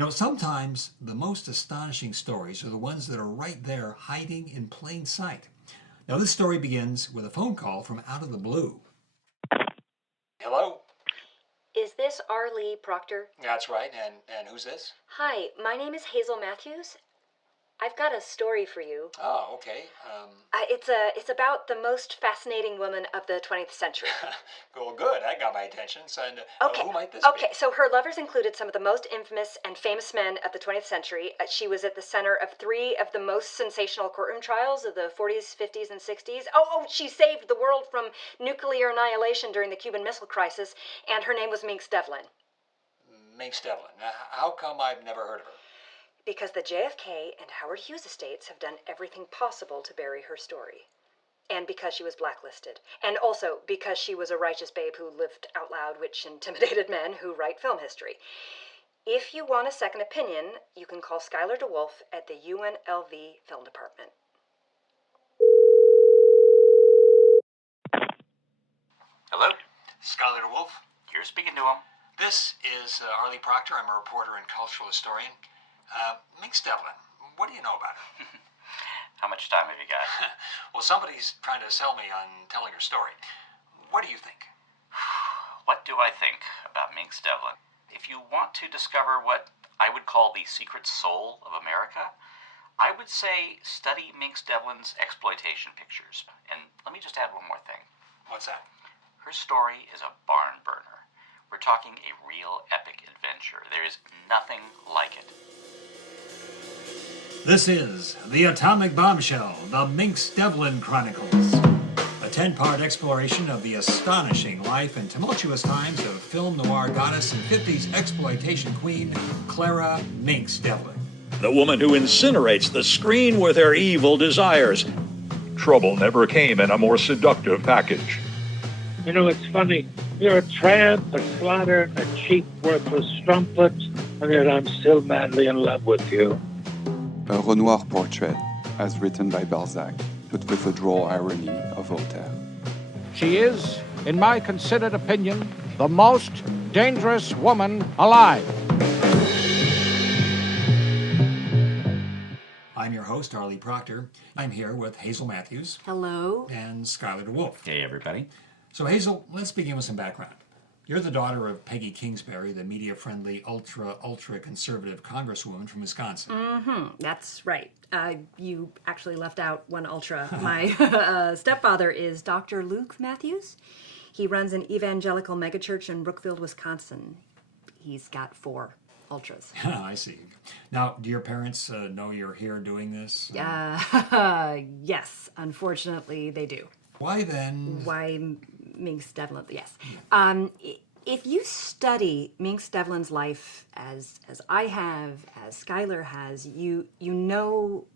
You know, sometimes the most astonishing stories are the ones that are right there hiding in plain sight. Now, this story begins with a phone call from out of the blue. Hello? Is this Arlie Proctor? That's right. And who's this? Hi, my name is Hazel Matthews. I've got a story for you. Oh, okay. It's about the most fascinating woman of the 20th century. Well, good. That got my attention. So, Okay. who might this Okay, so her lovers included some of the most infamous and famous men of the 20th century. She was at the center of 3 of the most sensational courtroom trials of the 40s, 50s, and 60s. She saved the world from nuclear annihilation during the Cuban Missile Crisis, and her name was Mynx Devlin. Mynx Devlin. Now, how come I've never heard of her? Because the JFK and Howard Hughes estates have done everything possible to bury her story. And because she was blacklisted. And also because she was a righteous babe who lived out loud, which intimidated men who write film history. If you want a second opinion, you can call Skylar DeWolf at the UNLV Film Department. Hello? Skylar DeWolf. You're speaking to him. This is Arlie Proctor. I'm a reporter and cultural historian. Mynx Devlin, what do you know about her? How much time have you got? Well, somebody's trying to sell me on telling her story. What do you think? What do I think about Mynx Devlin? If you want to discover what I would call the secret soul of America, I would say study Mynx Devlin's exploitation pictures. And let me just add one more thing. What's that? Her story is a barn burner. We're talking a real epic adventure. There is nothing like it. This is The Atomic Bombshell, the Mynx Devlin Chronicles, a 10-part exploration of the astonishing life and tumultuous times of film noir goddess and 50s exploitation queen, Clara Mynx Devlin. The woman who incinerates the screen with her evil desires. Trouble never came in a more seductive package. You know, it's funny. You're a tramp, a slattern, a cheap, worthless strumpet, and yet I'm still madly in love with you. A Renoir portrait, as written by Balzac, but with the droll irony of Voltaire. She is, in my considered opinion, the most dangerous woman alive. I'm your host, Arlie Proctor. I'm here with Hazel Matthews. Hello. And Skylar DeWolf. Hey, everybody. So, Hazel, let's begin with some background. You're the daughter of Peggy Kingsbury, the media-friendly, ultra-conservative congresswoman from Wisconsin. Mm-hmm, that's right. You actually left out one ultra. My stepfather is Dr. Luke Matthews. He runs an evangelical megachurch in Brookfield, Wisconsin. He's got 4 ultras. I see. Now, do your parents know you're here doing this? Yes, unfortunately they do. Why then? Why Mynx Devlin? Yes. If you study Mynx Devlin's life as I have, as Skylar has, you know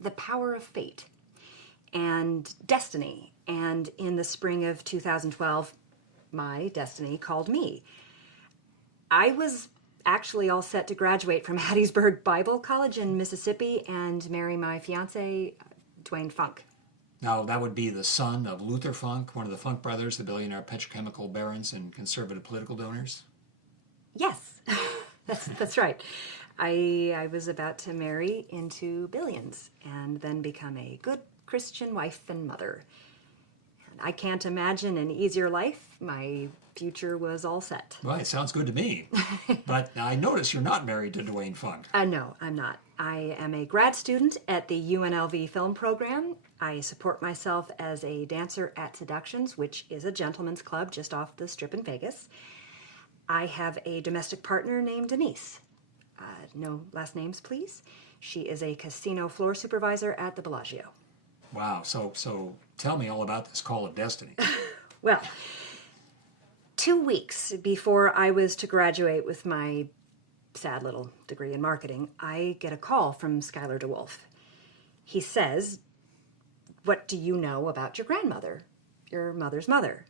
the power of fate and destiny. And in the spring of 2012, my destiny called me. I was actually all set to graduate from Hattiesburg Bible College in Mississippi and marry my fiance, Dwayne Funk. Now, that would be the son of Luther Funk, one of the Funk brothers, the billionaire petrochemical barons and conservative political donors? Yes, that's right. I was about to marry into billions and then become a good Christian wife and mother. And I can't imagine an easier life. My future was all set. Right, sounds good to me. But I notice you're not married to Dwayne Funk. No, I'm not. I am a grad student at the UNLV film program. I support myself as a dancer at Seductions, which is a gentleman's club just off the strip in Vegas. I have a domestic partner named Denise. No last names, please. She is a casino floor supervisor at the Bellagio. Wow, so tell me all about this call of destiny. Well, 2 weeks before I was to graduate with my sad little degree in marketing, I get a call from Skylar DeWolf. He says, "What do you know about your grandmother, your mother's mother?"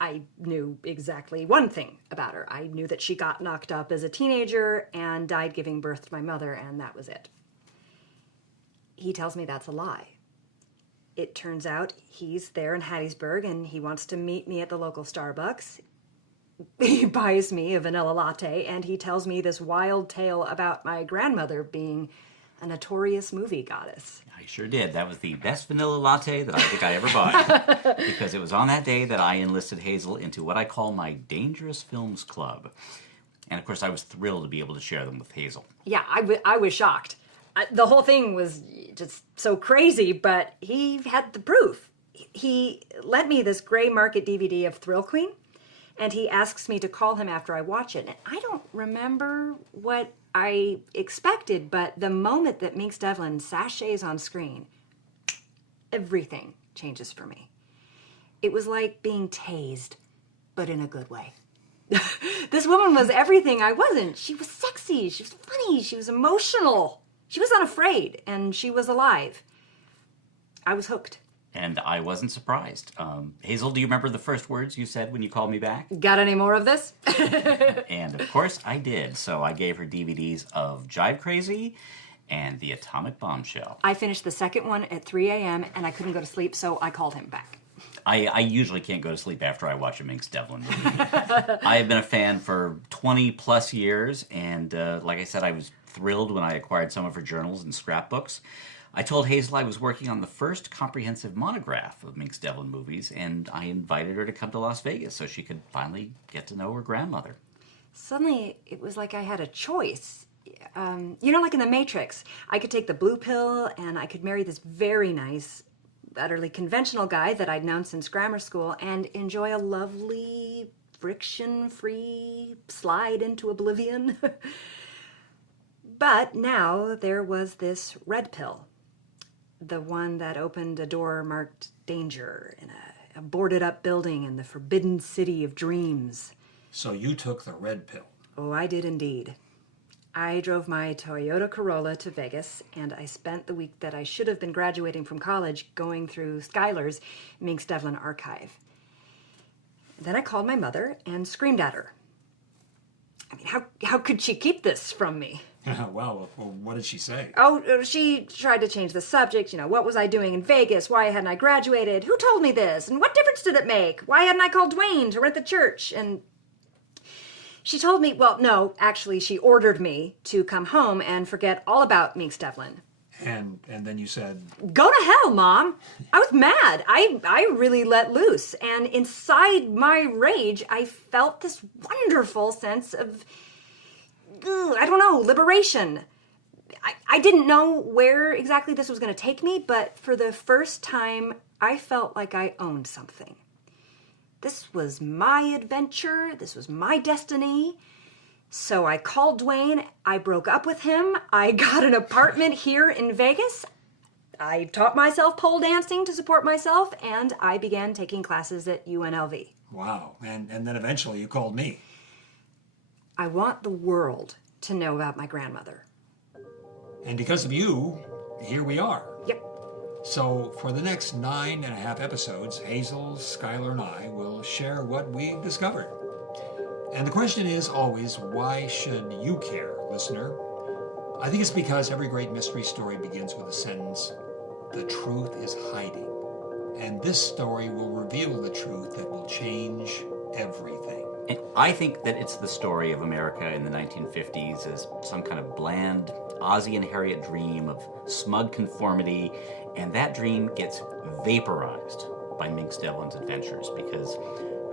I knew exactly one thing about her. I knew that she got knocked up as a teenager and died giving birth to my mother, and that was it. He tells me that's a lie. It turns out he's there in Hattiesburg and he wants to meet me at the local Starbucks. He buys me a vanilla latte, and he tells me this wild tale about my grandmother being a notorious movie goddess. I sure did. That was the best vanilla latte that I think I ever bought. Because it was on that day that I enlisted Hazel into what I call my Dangerous Films Club. And of course, I was thrilled to be able to share them with Hazel. Yeah, I was shocked. The whole thing was just so crazy, but he had the proof. He lent me this gray market DVD of Thrill Queen, and he asks me to call him after I watch it. And I don't remember what I expected, but the moment that Mynx Devlin sachets on screen, everything changes for me. It was like being tased, but in a good way. This woman was everything I wasn't. She was sexy, she was funny, she was emotional, she was unafraid, and she was alive. I was hooked. And I wasn't surprised. Hazel, do you remember the first words you said when you called me back? Got any more of this? And of course I did. So I gave her DVDs of Jive Crazy and The Atomic Bombshell. I finished the second one at 3 a.m. and I couldn't go to sleep, so I called him back. I usually can't go to sleep after I watch a Mynx Devlin movie. I have been a fan for 20 plus years, and like I said, I was thrilled when I acquired some of her journals and scrapbooks. I told Hazel I was working on the first comprehensive monograph of Mynx Devlin movies, and I invited her to come to Las Vegas so she could finally get to know her grandmother. Suddenly, it was like I had a choice. Like in The Matrix, I could take the blue pill and I could marry this very nice, utterly conventional guy that I'd known since grammar school and enjoy a lovely, friction-free slide into oblivion. But now there was this red pill. The one that opened a door marked danger in a boarded-up building in the forbidden city of dreams. So you took the red pill. Oh, I did indeed. I drove my Toyota Corolla to Vegas, and I spent the week that I should have been graduating from college going through Skylar's Mynx Devlin archive. Then I called my mother and screamed at her. I mean, how could she keep this from me? Well, what did she say? Oh, she tried to change the subject. What was I doing in Vegas? Why hadn't I graduated? Who told me this? And what difference did it make? Why hadn't I called Dwayne to rent the church? And she told me, well, no, actually, she ordered me to come home and forget all about Mynx Devlin. And then you said... Go to hell, Mom! I was mad. I really let loose. And inside my rage, I felt this wonderful sense of... liberation. I didn't know where exactly this was going to take me, but for the first time, I felt like I owned something. This was my adventure. This was my destiny. So I called Dwayne. I broke up with him. I got an apartment here in Vegas. I taught myself pole dancing to support myself, and I began taking classes at UNLV. Wow. And then eventually you called me. I want the world to know about my grandmother. And because of you, here we are. Yep. So for the next 9.5 episodes, Hazel, Skylar, and I will share what we discovered. And the question is always, why should you care, listener? I think it's because every great mystery story begins with a sentence, "The truth is hiding." And this story will reveal the truth that will change everything. And I think that it's the story of America in the 1950s as some kind of bland Ozzie and Harriet dream of smug conformity, and that dream gets vaporized by Mynx Devlin's adventures because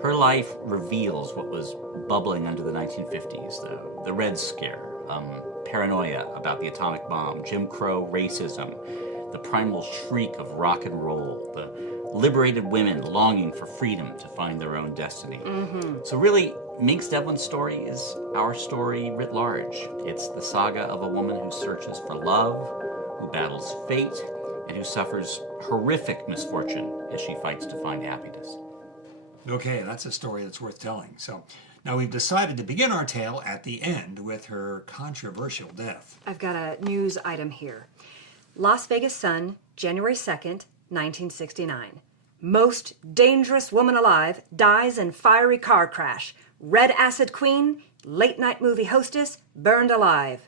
her life reveals what was bubbling under the 1950s, the Red Scare, paranoia about the atomic bomb, Jim Crow racism, the primal shriek of rock and roll, the liberated women longing for freedom to find their own destiny. Mm-hmm. So really, Mynx Devlin's story is our story writ large. It's the saga of a woman who searches for love, who battles fate, and who suffers horrific misfortune as she fights to find happiness. Okay, that's a story that's worth telling. So now we've decided to begin our tale at the end with her controversial death. I've got a news item here. Las Vegas Sun, January 2nd, 1969. Most dangerous woman alive dies in fiery car crash. Red acid queen, late night movie hostess, burned alive.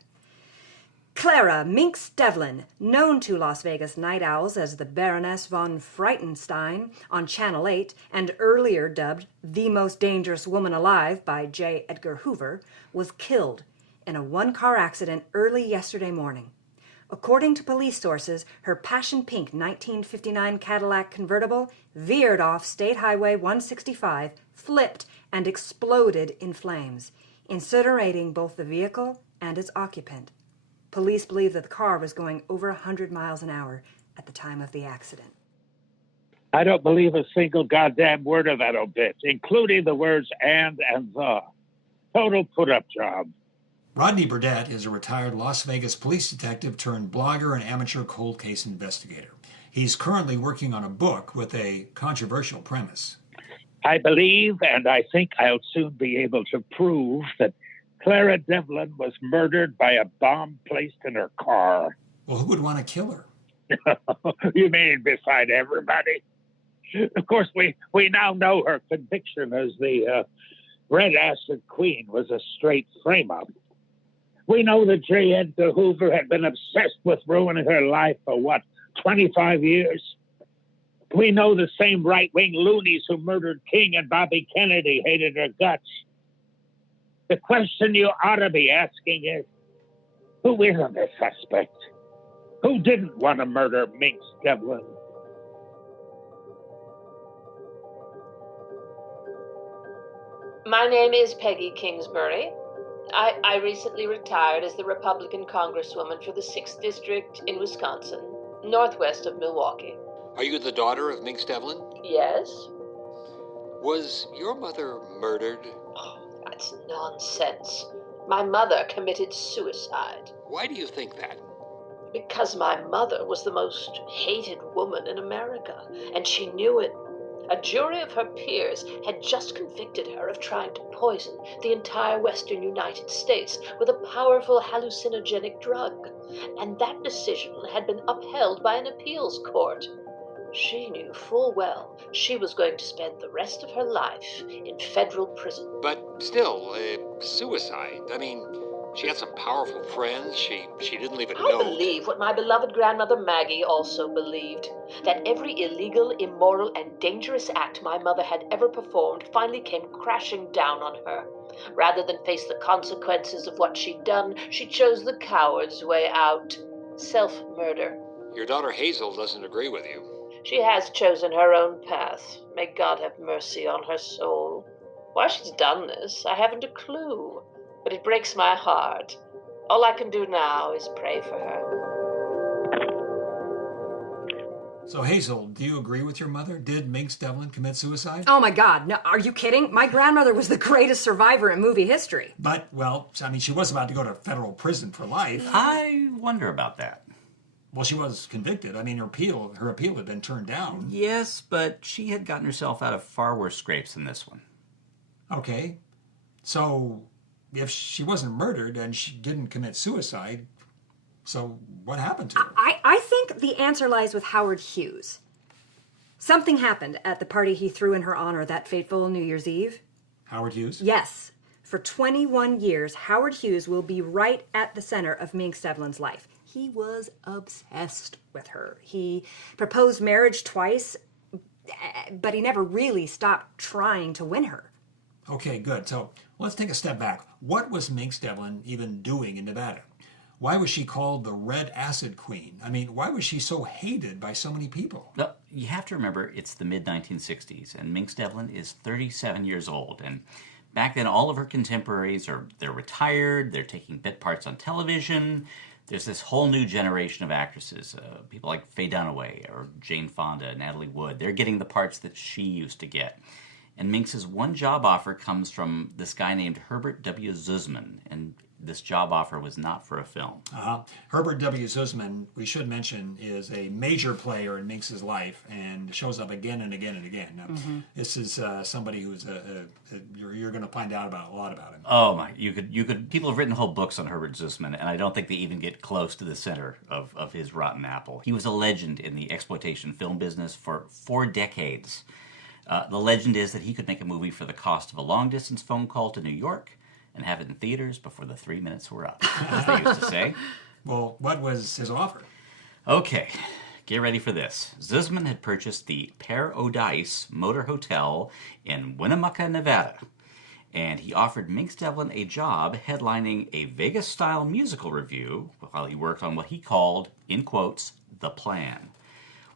Clara Mynx Devlin, known to Las Vegas night owls as the Baroness von Frightenstein on Channel 8 and earlier dubbed the most dangerous woman alive by J. Edgar Hoover, was killed in a one-car accident early yesterday morning. According to police sources, her passion pink 1959 Cadillac convertible veered off State Highway 165, flipped, and exploded in flames, incinerating both the vehicle and its occupant. Police believe that the car was going over 100 miles an hour at the time of the accident. I don't believe a single goddamn word of that obit, including the words and the. Total put-up job. Rodney Burdett is a retired Las Vegas police detective turned blogger and amateur cold case investigator. He's currently working on a book with a controversial premise. I believe, and I think I'll soon be able to prove, that Clara Devlin was murdered by a bomb placed in her car. Well, who would want to kill her? You mean beside everybody? Of course, we now know her conviction as the Red Acid Queen was a straight frame-up. We know that J. Edgar Hoover had been obsessed with ruining her life for, 25 years? We know the same right-wing loonies who murdered King and Bobby Kennedy hated her guts. The question you ought to be asking is, who isn't a suspect? Who didn't want to murder Mynx Devlin? My name is Peggy Kingsbury. I recently retired as the Republican Congresswoman for the 6th District in Wisconsin, northwest of Milwaukee. Are you the daughter of Mynx Devlin? Yes. Was your mother murdered? Oh, that's nonsense. My mother committed suicide. Why do you think that? Because my mother was the most hated woman in America, and she knew it. A jury of her peers had just convicted her of trying to poison the entire western United States with a powerful hallucinogenic drug, and that decision had been upheld by an appeals court. She knew full well she was going to spend the rest of her life in federal prison. But still, suicide. I mean, she had some powerful friends. She didn't leave a note. I believe what my beloved grandmother Maggie also believed, that every illegal, immoral, and dangerous act my mother had ever performed finally came crashing down on her. Rather than face the consequences of what she'd done, she chose the coward's way out. Self-murder. Your daughter Hazel doesn't agree with you. She has chosen her own path. May God have mercy on her soul. Why she's done this, I haven't a clue. But it breaks my heart. All I can do now is pray for her. So, Hazel, do you agree with your mother? Did Mynx Devlin commit suicide? Oh my God, no, are you kidding? My grandmother was the greatest survivor in movie history. But, well, I mean, she was about to go to federal prison for life. I wonder about that. Well, she was convicted. I mean, her appeal had been turned down. Yes, but she had gotten herself out of far worse scrapes than this one. Okay. So, if she wasn't murdered and she didn't commit suicide, so what happened to her? I think the answer lies with Howard Hughes. Something happened at the party he threw in her honor that fateful New Year's Eve. Howard Hughes? Yes. For 21 years, Howard Hughes will be right at the center of Mynx Devlin's life. He was obsessed with her. He proposed marriage twice, but he never really stopped trying to win her. Okay, good. So let's take a step back. What was Mynx Devlin even doing in Nevada? Why was she called the Red Acid Queen? I mean, why was she so hated by so many people? Well, you have to remember it's the mid-1960s, and Mynx Devlin is 37 years old. And back then, all of her contemporaries they're retired, they're taking bit parts on television. There's this whole new generation of actresses, people like Faye Dunaway or Jane Fonda, Natalie Wood. They're getting the parts that she used to get. And Mynx's one job offer comes from this guy named Herbert W. Zuzman, and this job offer was not for a film. Herbert W. Zuzman, we should mention, is a major player in Mynx's life and shows up again and again and again. Now, this is somebody who's you're going to find out a lot about him. Oh my! You could. People have written whole books on Herbert Zuzman, and I don't think they even get close to the center of his rotten apple. He was a legend in the exploitation film business for 4 decades. The legend is that he could make a movie for the cost of a long-distance phone call to New York and have it in theaters before the 3 minutes were up, as they used to say. Well, what was his offer? Okay, get ready for this. Zisman had purchased the Paradise Motor Hotel in Winnemucca, Nevada, and he offered Mynx Devlin a job headlining a Vegas-style musical review while he worked on what he called, in quotes, the plan.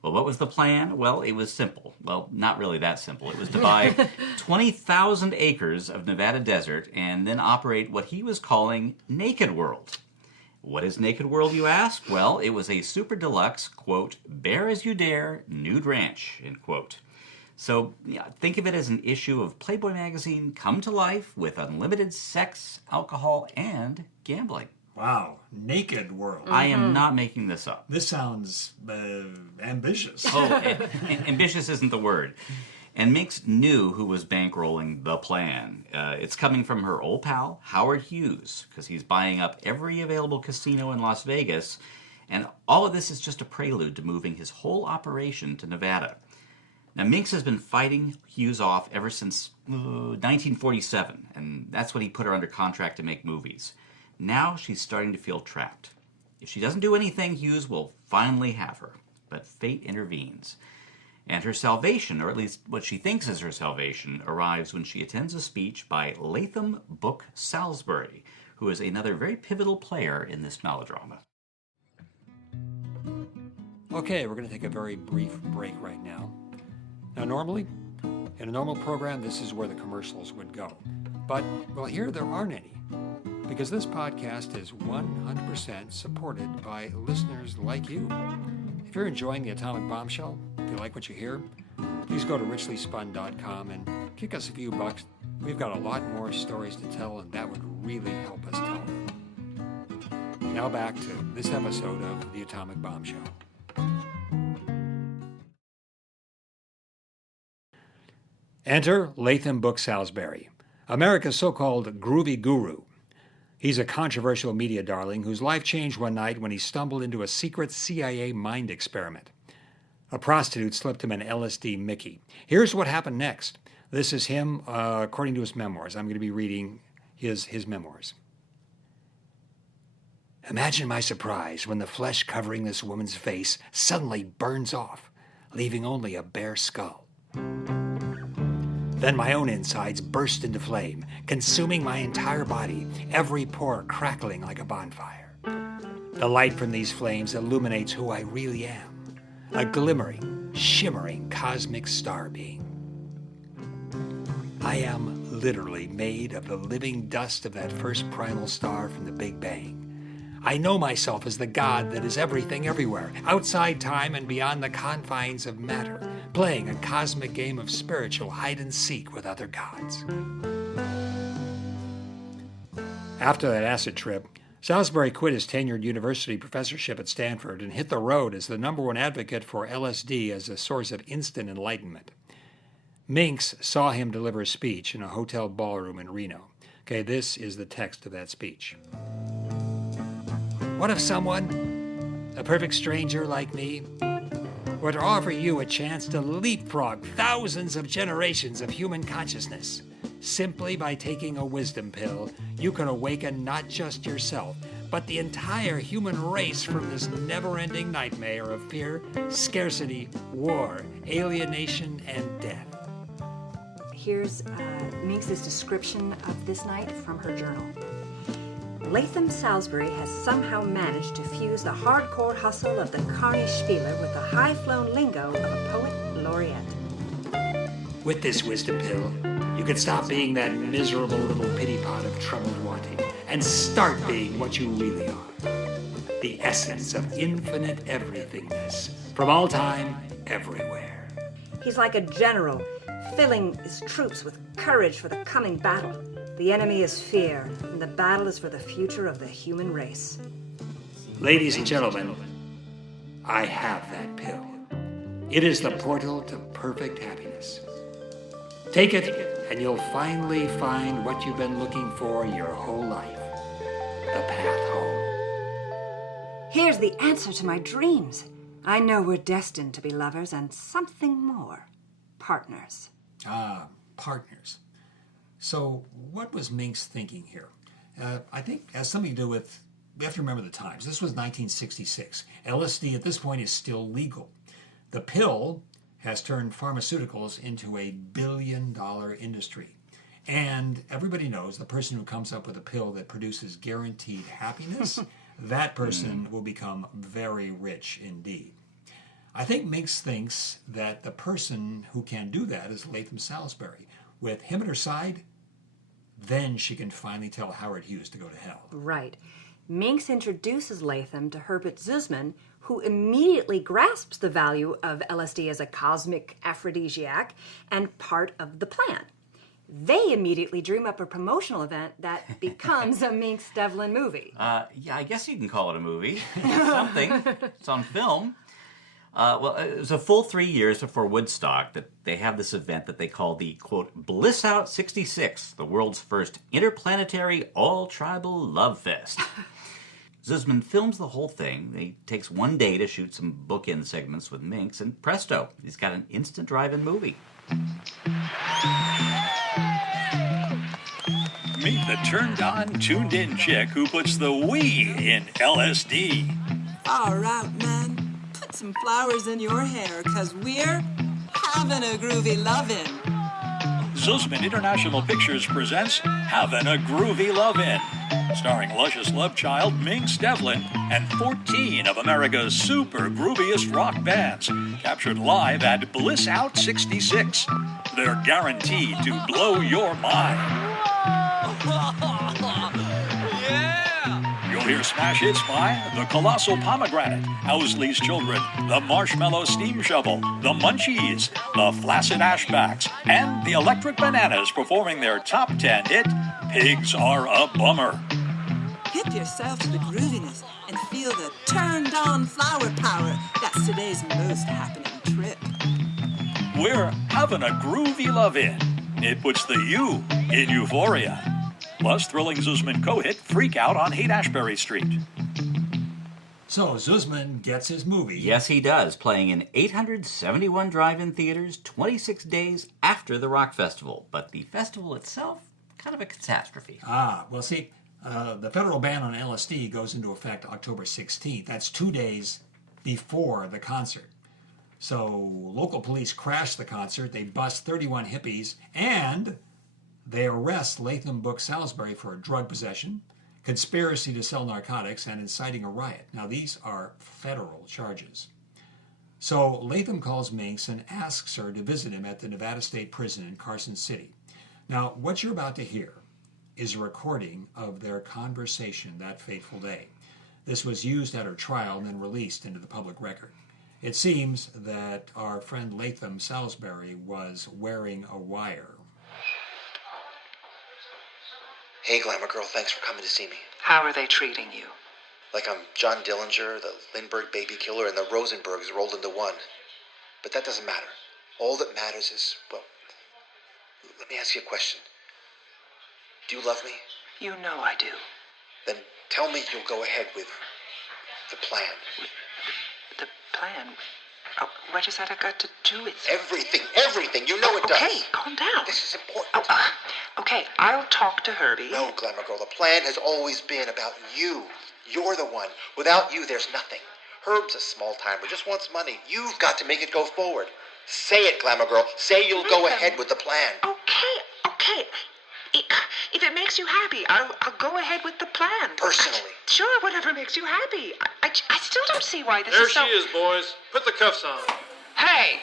Well, what was the plan? Well, it was simple. Well, not really that simple. It was to buy 20,000 acres of Nevada desert and then operate what he was calling Naked World. What is Naked World, you ask? Well, it was a super deluxe, quote, bare as you dare, nude ranch, end quote. So think of it as an issue of Playboy magazine come to life with unlimited sex, alcohol, and gambling. Wow, Naked World. I am not making this up. This sounds ambitious. Oh, ambitious isn't the word. And Mynx knew who was bankrolling the plan. It's coming from her old pal, Howard Hughes, because he's buying up every available casino in Las Vegas. And all of this is just a prelude to moving his whole operation to Nevada. Now, Mynx has been fighting Hughes off ever since 1947, and that's when he put her under contract to make movies. Now she's starting to feel trapped. If she doesn't do anything, Hughes will finally have her. But fate intervenes. And her salvation, or at least what she thinks is her salvation, arrives when she attends a speech by Latham Book Salisbury, who is another very pivotal player in this melodrama. Okay, we're going to take a very brief break right now. Now, normally, in a normal program, this is where the commercials would go. But, well, here there aren't any, because this podcast is 100% supported by listeners like you. If you're enjoying the Atomic Bombshell, if you like what you hear, please go to richlyspun.com and kick us a few bucks. We've got a lot more stories to tell, and that would really help us tell them. Now back to this episode of the Atomic Bombshell. Enter Latham Book Salisbury, America's so-called groovy guru. He's a controversial media darling whose life changed one night when he stumbled into a secret CIA mind experiment. A prostitute slipped him an LSD Mickey. Here's what happened next. This is him, according to his memoirs. I'm going to be reading his memoirs. Imagine my surprise when the flesh covering this woman's face suddenly burns off, leaving only a bare skull. Then my own insides burst into flame, consuming my entire body, every pore crackling like a bonfire. The light from these flames illuminates who I really am, a glimmering, shimmering cosmic star being. I am literally made of the living dust of that first primal star from the Big Bang. I know myself as the God that is everything everywhere, outside time and beyond the confines of matter, playing a cosmic game of spiritual hide-and-seek with other gods. After that acid trip, Salisbury quit his tenured university professorship at Stanford and hit the road as the #1 advocate for LSD as a source of instant enlightenment. Mynx saw him deliver a speech in a hotel ballroom in Reno. Okay, this is the text of that speech. What if someone, a perfect stranger like me, were to offer you a chance to leapfrog thousands of generations of human consciousness? Simply by taking a wisdom pill, you can awaken not just yourself, but the entire human race from this never-ending nightmare of fear, scarcity, war, alienation, and death. Here's Mynx's description of this night from her journal. Latham Salisbury has somehow managed to fuse the hardcore hustle of the Carney Spieler with the high-flown lingo of a poet laureate. With this wisdom pill, you can stop being that miserable little pity pot of troubled wanting and start being what you really are. The essence of infinite everythingness, from all time, everywhere. He's like a general, filling his troops with courage for the coming battle. The enemy is fear, and the battle is for the future of the human race. Ladies and gentlemen, I have that pill. It is the portal to perfect happiness. Take it, and you'll finally find what you've been looking for your whole life. The path home. Here's the answer to my dreams. I know we're destined to be lovers and something more. Partners. Ah, partners. So what was Mynx thinking here? I think it has something to do with we have to remember the times. This was 1966. LSD at this point is still legal. The pill has turned pharmaceuticals into a billion-dollar industry. And everybody knows the person who comes up with a pill that produces guaranteed happiness, that person will become very rich indeed. I think Mynx thinks that the person who can do that is Latham Salisbury. With him at her side, then she can finally tell Howard Hughes to go to hell. Right. Mynx introduces Latham to Herbert Zussman, who immediately grasps the value of LSD as a cosmic aphrodisiac and part of the plan. They immediately dream up a promotional event that becomes a Mynx Devlin movie. Yeah, I guess you can call it a movie. Something. It's on film. Well, it was a full 3 years before Woodstock that they have this event that they call the, quote, Bliss Out 66, the world's first interplanetary all-tribal love fest. Zussman films the whole thing. He takes 1 day to shoot some bookend segments with Mynx, and presto, he's got an instant drive-in movie. Meet the turned-on, tuned-in chick who puts the we in LSD. All right, man. Put some flowers in your hair, 'cause we're having a groovy lovin'. Zussman International Pictures presents Havin' a Groovy Lovin', starring luscious love child Mynx Devlin and 14 of America's super grooviest rock bands, captured live at Bliss Out 66. They're guaranteed to blow your mind. You'll hear smash hits by The Colossal Pomegranate, Owsley's Children, The Marshmallow Steam Shovel, The Munchies, The Flaccid Ashbacks, and The Electric Bananas performing their top 10 hit, Pigs Are a Bummer. Hip yourself to the grooviness and feel the turned-on flower power that's today's most happening trip. We're having a groovy love-in. It puts the you in euphoria. Plus, thrilling Zussman co-hit Freak Out on Haight-Ashbury Street. So Zussman gets his movie. Yes, he does, playing in 871 drive-in theaters 26 days after the rock festival. But the festival itself, kind of a catastrophe. Well, see, the federal ban on LSD goes into effect October 16th. That's 2 days before the concert. So local police crash the concert, they bust 31 hippies, and they arrest Latham Book Salisbury for drug possession, conspiracy to sell narcotics, and inciting a riot. Now, these are federal charges. So Latham calls Mynx and asks her to visit him at the Nevada State Prison in Carson City. Now, what you're about to hear is a recording of their conversation that fateful day. This was used at her trial and then released into the public record. It seems that our friend Latham Salisbury was wearing a wire. Hey, Glamour Girl, thanks for coming to see me. How are they treating you? Like I'm John Dillinger, the Lindbergh baby killer, and the Rosenbergs rolled into one. But that doesn't matter. All that matters is, well, let me ask you a question. Do you love me? You know I do. Then tell me you'll go ahead with the plan. The plan? Oh, what has that got to do with Everything. You know it does. Okay, calm down. This is important. Okay, I'll talk to Herbie. No, Glamour Girl, the plan has always been about you. You're the one. Without you, there's nothing. Herb's a small-timer, just wants money. You've got to make it go forward. Say it, Glamour Girl. Say you'll go ahead with the plan. Okay. If it makes you happy, I'll go ahead with the plan. Personally. Sure, whatever makes you happy. I still don't see why this there is so... There she is, boys. Put the cuffs on. Hey,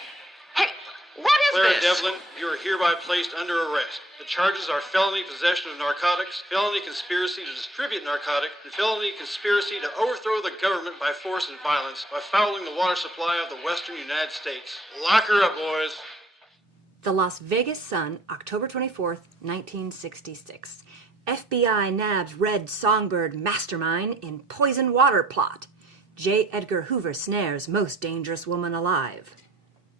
what is Clara this? Devlin, you are hereby placed under arrest. The charges are felony possession of narcotics, felony conspiracy to distribute narcotics, and felony conspiracy to overthrow the government by force and violence by fouling the water supply of the western United States. Lock her up, boys. The Las Vegas Sun, October 24th, 1966. FBI nabs Red Songbird mastermind in poison water plot. J. Edgar Hoover snares most dangerous woman alive.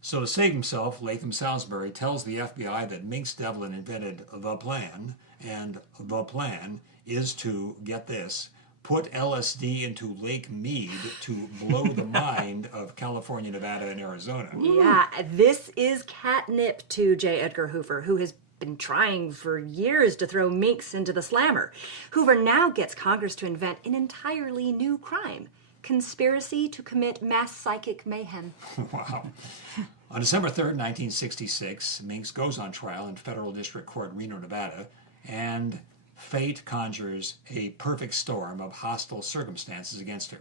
So to save himself, Latham Salisbury tells the FBI that Mynx Devlin invented the plan, and the plan is to, get this, put LSD into Lake Mead to blow the mind of California, Nevada, and Arizona. Yeah, this is catnip to J. Edgar Hoover, who has been trying for years to throw Mynx into the slammer. Hoover now gets Congress to invent an entirely new crime: conspiracy to commit mass psychic mayhem. Wow. On December 3rd, 1966, Mynx goes on trial in Federal District Court, Reno, Nevada, and fate conjures a perfect storm of hostile circumstances against her.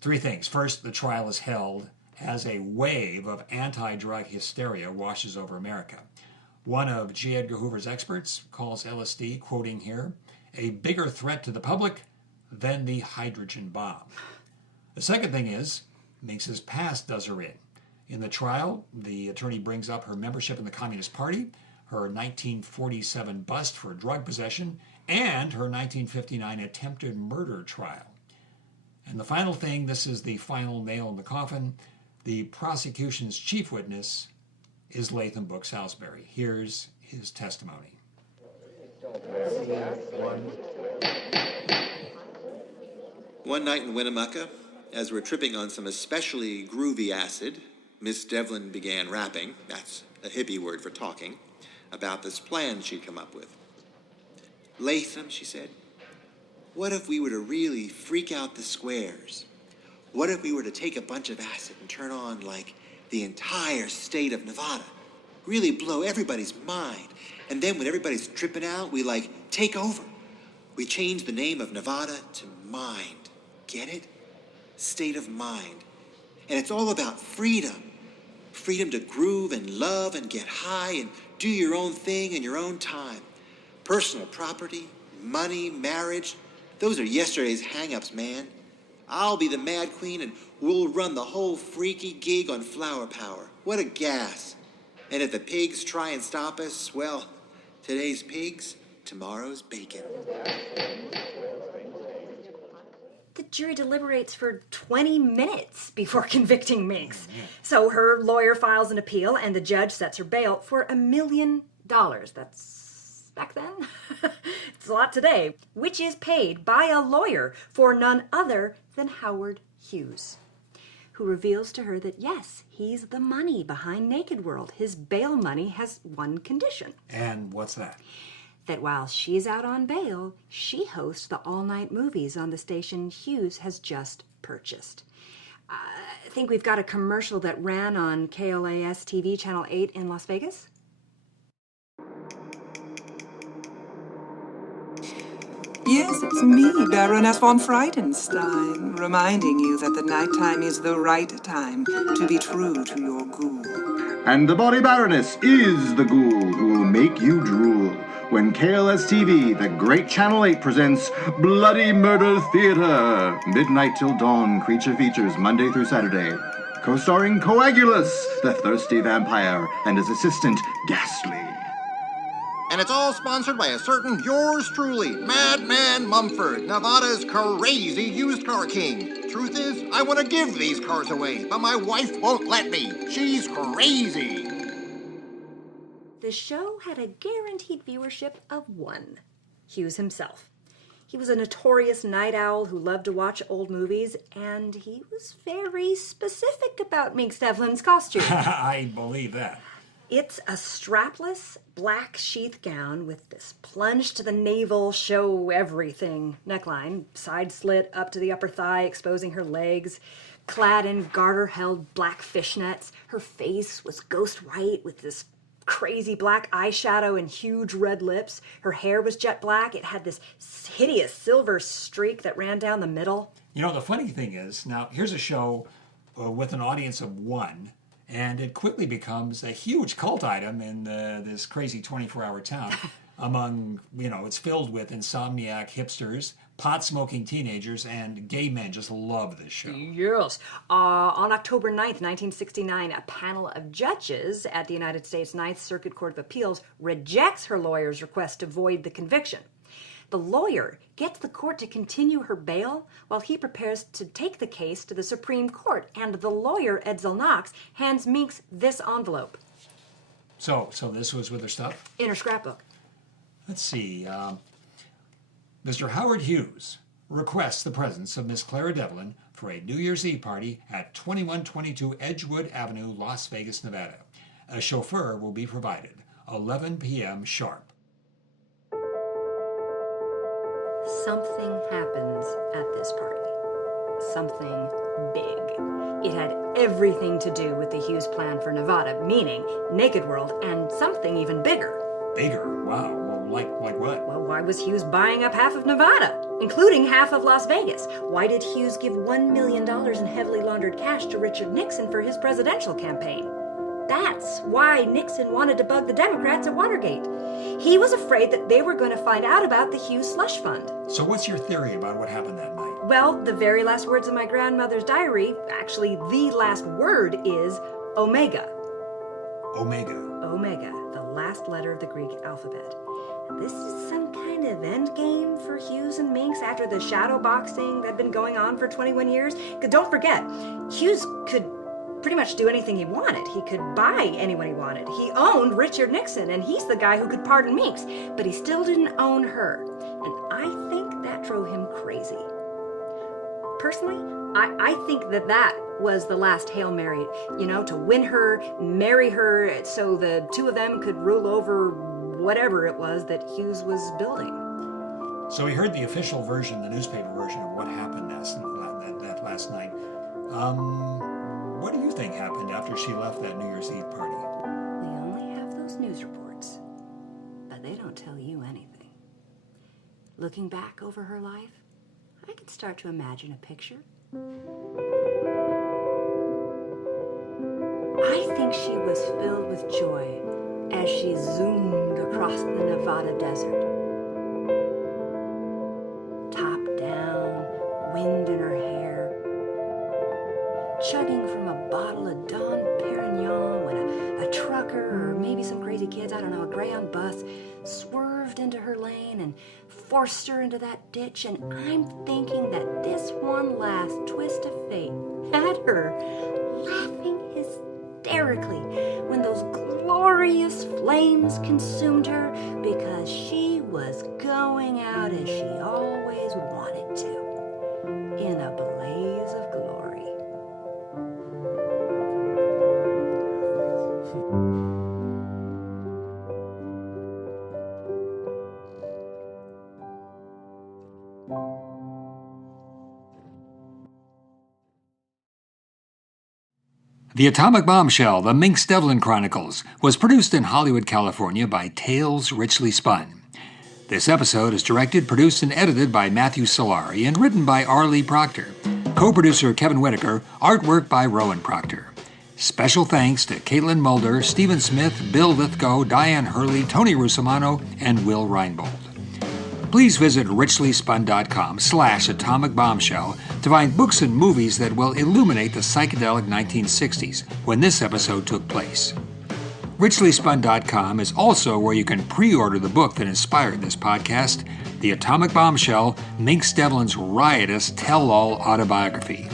Three things. First, the trial is held as a wave of anti-drug hysteria washes over America. One of J. Edgar Hoover's experts calls LSD, quoting here, a bigger threat to the public than the hydrogen bomb. The second thing is, Mynx's past does her in. In the trial, the attorney brings up her membership in the Communist Party, her 1947 bust for drug possession, and her 1959 attempted murder trial. And the final thing, this is the final nail in the coffin, the prosecution's chief witness is Latham Book Salisbury. Here's his testimony. One night in Winnemucca, as we're tripping on some especially groovy acid, Miss Devlin began rapping, that's a hippie word for talking, about this plan she'd come up with. Latham, she said, what if we were to really freak out the squares? What if we were to take a bunch of acid and turn on, like, the entire state of Nevada? Really blow everybody's mind. And then when everybody's tripping out, we, like, take over. We change the name of Nevada to Mind. Get it? State of mind. And it's all about freedom. Freedom to groove and love and get high and do your own thing in your own time. Personal property, money, marriage, those are yesterday's hang-ups, man. I'll be the Mad Queen and we'll run the whole freaky gig on flower power. What a gas. And if the pigs try and stop us, well, today's pigs, tomorrow's bacon. The jury deliberates for 20 minutes before convicting Mynx. So her lawyer files an appeal and the judge sets her bail for $1 million. That's back then. It's a lot today, which is paid by a lawyer for none other than Howard Hughes, who reveals to her that, yes, he's the money behind Naked World. His bail money has one condition. And what's that? That while she's out on bail, she hosts the all-night movies on the station Hughes has just purchased. I think we've got a commercial that ran on KLAS TV Channel 8 in Las Vegas. Yes, it's me, Baroness von Friedenstein, reminding you that the nighttime is the right time to be true to your ghoul. And the Body Baroness is the ghoul who will make you drool when KLS TV, the great Channel 8, presents Bloody Murder Theater. Midnight till dawn creature features Monday through Saturday. Co-starring Coagulus, the thirsty vampire, and his assistant, Ghastly. And it's all sponsored by a certain yours truly, Madman Mumford, Nevada's crazy used car king. Truth is, I want to give these cars away, but my wife won't let me. She's crazy. The show had a guaranteed viewership of one: Hughes himself. He was a notorious night owl who loved to watch old movies, and he was very specific about Mynx Devlin's costume. I believe that. It's a strapless black sheath gown with this plunge to the navel, show everything neckline, side slit up to the upper thigh, exposing her legs, clad in garter-held black fishnets. Her face was ghost white with this crazy black eyeshadow and huge red lips. Her hair was jet black. It had this hideous silver streak that ran down the middle. You know, the funny thing is, now here's a show with an audience of one, and it quickly becomes a huge cult item in this crazy 24-hour town. Among, it's filled with insomniac hipsters, pot-smoking teenagers, and gay men just love this show. Yes. On October 9th, 1969, a panel of judges at the United States Ninth Circuit Court of Appeals rejects her lawyer's request to void the conviction. The lawyer gets the court to continue her bail while he prepares to take the case to the Supreme Court, and the lawyer, Edsel Knox, hands Mynx this envelope. So this was with her stuff? In her scrapbook. Let's see. Mr. Howard Hughes requests the presence of Miss Clara Devlin for a New Year's Eve party at 2122 Edgewood Avenue, Las Vegas, Nevada. A chauffeur will be provided. 11 p.m. sharp. Something happens at this party. Something big. It had everything to do with the Hughes plan for Nevada, meaning Naked World, and something even bigger. Bigger? Wow. Well, like what? Well, why was Hughes buying up half of Nevada, including half of Las Vegas? Why did Hughes give $1 million in heavily laundered cash to Richard Nixon for his presidential campaign? That's why Nixon wanted to bug the Democrats at Watergate. He was afraid that they were going to find out about the Hughes slush fund. So what's your theory about what happened that night? Well, the very last words in my grandmother's diary, actually the last word is Omega. Omega. Omega, the last letter of the Greek alphabet. This is some kind of endgame for Hughes and Mynx after the shadow boxing that had been going on for 21 years. Because don't forget, Hughes could pretty much do anything he wanted. He could buy anyone he wanted. He owned Richard Nixon, and he's the guy who could pardon Mynx, but he still didn't own her. And I think that drove him crazy. Personally, I think that was the last Hail Mary, to win her, marry her, so the two of them could rule over whatever it was that Hughes was building. So we heard the official version, the newspaper version of what happened that last night. What do you think happened after she left that New Year's Eve party? We only have those news reports, but they don't tell you anything. Looking back over her life, I could start to imagine a picture. I think she was filled with joy as she zoomed across the Nevada desert. Top down, wind in her hair, chugging from a bottle of Dom Perignon when a trucker or maybe some crazy kids, I don't know, a Greyhound bus swerved into her lane and forced her into that ditch, and I'm thinking that this one last twist of fate had her laughing hysterically when those glorious flames consumed her because she was going out as she always wanted to, in a blaze of glory. The Atomic Bombshell, The Mynx Devlin Chronicles, was produced in Hollywood, California by Tales Richly Spun. This episode is directed, produced, and edited by Matthew Solari and written by Arlie Proctor. Co-producer Kevin Whitaker, artwork by Rowan Proctor. Special thanks to Caitlin Mulder, Stephen Smith, Bill Lithgow, Diane Hurley, Tony Rusomano, and Will Reinbold. Please visit richlyspun.com/atomicbombshell to find books and movies that will illuminate the psychedelic 1960s when this episode took place. richlyspun.com is also where you can pre-order the book that inspired this podcast, The Atomic Bombshell, Mynx Devlin's riotous tell-all autobiography.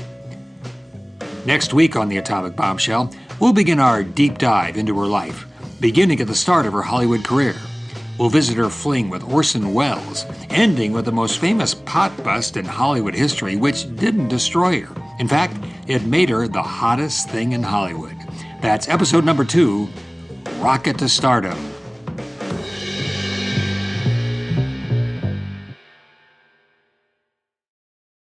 Next week on The Atomic Bombshell, we'll begin our deep dive into her life, beginning at the start of her Hollywood career. We'll visit her fling with Orson Welles, ending with the most famous pot bust in Hollywood history, which didn't destroy her. In fact, it made her the hottest thing in Hollywood. That's episode number 2, Rocket to Stardom.